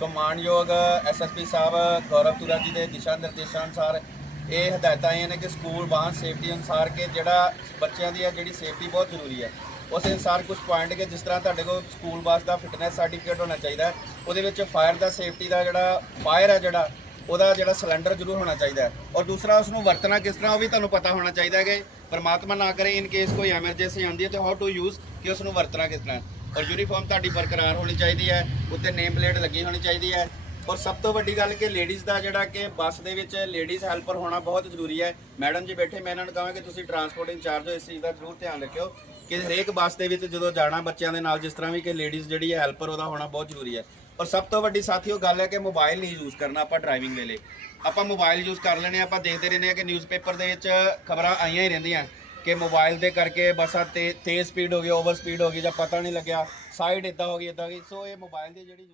ਸੋ ਮਾਨਯੋਗ ਐਸਐਸਪੀ ਸਾਹਿਬ, ਗੌਰਵ ਤੁਰਾ ਜੀ ਦੇ ਦਿਸ਼ਾ ਨਿਰਦੇਸ਼ਾਂ ਅਨੁਸਾਰ ਇਹ ਹਦਾਇਤਾਂ ਆਈਆਂ ਨੇ ਕਿ ਸਕੂਲ ਵਾਹਨ ਸੇਫਟੀ ਅਨੁਸਾਰ ਕਿ ਜਿਹੜਾ ਬੱਚਿਆਂ ਦੀ ਹੈ ਜਿਹੜੀ ਸੇਫਟੀ ਬਹੁਤ ਜ਼ਰੂਰੀ ਹੈ। ਉਸ ਅਨੁਸਾਰ ਕੁਝ ਪੁਆਇੰਟ ਕਿ ਜਿਸ ਤਰ੍ਹਾਂ ਤੁਹਾਡੇ ਕੋਲ ਸਕੂਲ ਬੱਸ ਦਾ ਫਿਟਨੈਸ ਸਰਟੀਫਿਕੇਟ ਹੋਣਾ ਚਾਹੀਦਾ ਉਹਦੇ ਵਿੱਚ ਫਾਇਰ ਦਾ ਸੇਫਟੀ ਦਾ ਜਿਹੜਾ ਫਾਇਰ ਹੈ ਜਿਹੜਾ, ਉਹਦਾ ਜਿਹੜਾ ਸਿਲੰਡਰ ਜ਼ਰੂਰ ਹੋਣਾ ਚਾਹੀਦਾ ਹੈ। ਔਰ ਦੂਸਰਾ ਉਸ ਨੂੰ ਵਰਤਣਾ ਕਿਸ ਤਰ੍ਹਾਂ ਉਹ ਵੀ ਤੁਹਾਨੂੰ ਪਤਾ ਹੋਣਾ ਚਾਹੀਦਾ ਹੈ ਕਿ ਪਰਮਾਤਮਾ ਨਾ ਕਰੇ ਇਨ ਕੇਸ ਕੋਈ ਐਮਰਜੈਂਸੀ ਆਉਂਦੀ ਹੈ ਤੇ ਹਾਊ ਟੂ ਯੂਜ਼ ਕਿ ਉਸ ਨੂੰ ਵਰਤਣਾ ਕਿਸ ਤਰ੍ਹਾਂ ਔਰ ਯੂਨੀਫਾਰਮ ਤੁਹਾਡੀ ਬਰਕਰਾਰ ਹੋਣੀ ਚਾਹੀਦੀ ਹੈ, ਉੱਤੇ ਨੇਮ ਪਲੇਟ ਲੱਗੀ ਹੋਣੀ ਚਾਹੀਦੀ ਹੈ। ਔਰ ਸਭ ਤੋਂ ਵੱਡੀ ਗੱਲ ਕਿ ਲੇਡੀਜ਼ ਦਾ ਜਿਹੜਾ ਕਿ ਬੱਸ ਦੇ ਵਿੱਚ ਲੇਡੀਜ਼ ਹੈਲਪਰ ਹੋਣਾ ਬਹੁਤ ਜ਼ਰੂਰੀ ਹੈ। ਮੈਡਮ ਜੀ ਬੈਠੇ, ਮੈਂ ਇਹਨਾਂ ਨੂੰ ਕਹਾਂਗਾ ਕਿ ਤੁਸੀਂ ਟਰਾਂਸਪੋਰਟ ਇੰਚਾਰਜ ਹੋ, ਇਸ ਚੀਜ਼ ਦਾ ਜ਼ਰੂਰ ਧਿਆਨ ਰੱਖਿਓ ਕਿ ਹਰੇਕ ਬੱਸ ਦੇ ਵਿੱਚ ਜਦੋਂ ਜਾਣਾ ਬੱਚਿਆਂ ਦੇ ਨਾਲ, ਜਿਸ ਤਰ੍ਹਾਂ ਵੀ ਕਿ ਲੇਡੀਜ਼ ਜਿਹੜੀ ਹੈ ਹੈਲਪਰ ਉਹਦਾ ਹੋਣਾ ਬਹੁਤ ਜ਼ਰੂਰੀ ਹੈ। ਔਰ ਸਭ ਤੋਂ ਵੱਡੀ ਸਾਥੀਓ ਗੱਲ ਹੈ ਕਿ ਮੋਬਾਈਲ ਨਹੀਂ ਯੂਜ਼ ਕਰਨਾ ਆਪਾਂ ਡਰਾਈਵਿੰਗ ਵੇਲੇ। ਆਪਾਂ ਮੋਬਾਈਲ ਯੂਜ਼ ਕਰ ਲੈਣੇ ਆਪਾਂ ਦੇਖਦੇ ਰਹਿੰਦੇ ਆ ਕਿ ਨਿਊਜ਼ਪੇਪਰ ਦੇ ਵਿੱਚ ਖਬਰਾਂ ਆਈਆਂ ਹੀ ਰਹਿੰਦੀਆਂ। ਕਿ ਮੋਬਾਈਲ ਦੇ ਕਰਕੇ ਬੱਸਾਂ ਤੇ, ਤੇਜ਼ ਸਪੀਡ ਹੋ ਗਈ ਓਵਰ ਸਪੀਡ ਹੋ ਗਈ ਜਾਂ ਪਤਾ ਨਹੀਂ ਲੱਗਿਆ ਸਾਈਡ ਇਦਾਂ ਹੋ ਗਈ ਇਦਾਂ ਹੋ ਗਈ। ਸੋ ਇਹ ਮੋਬਾਈਲ ਦੀ ਜਿਹੜੀ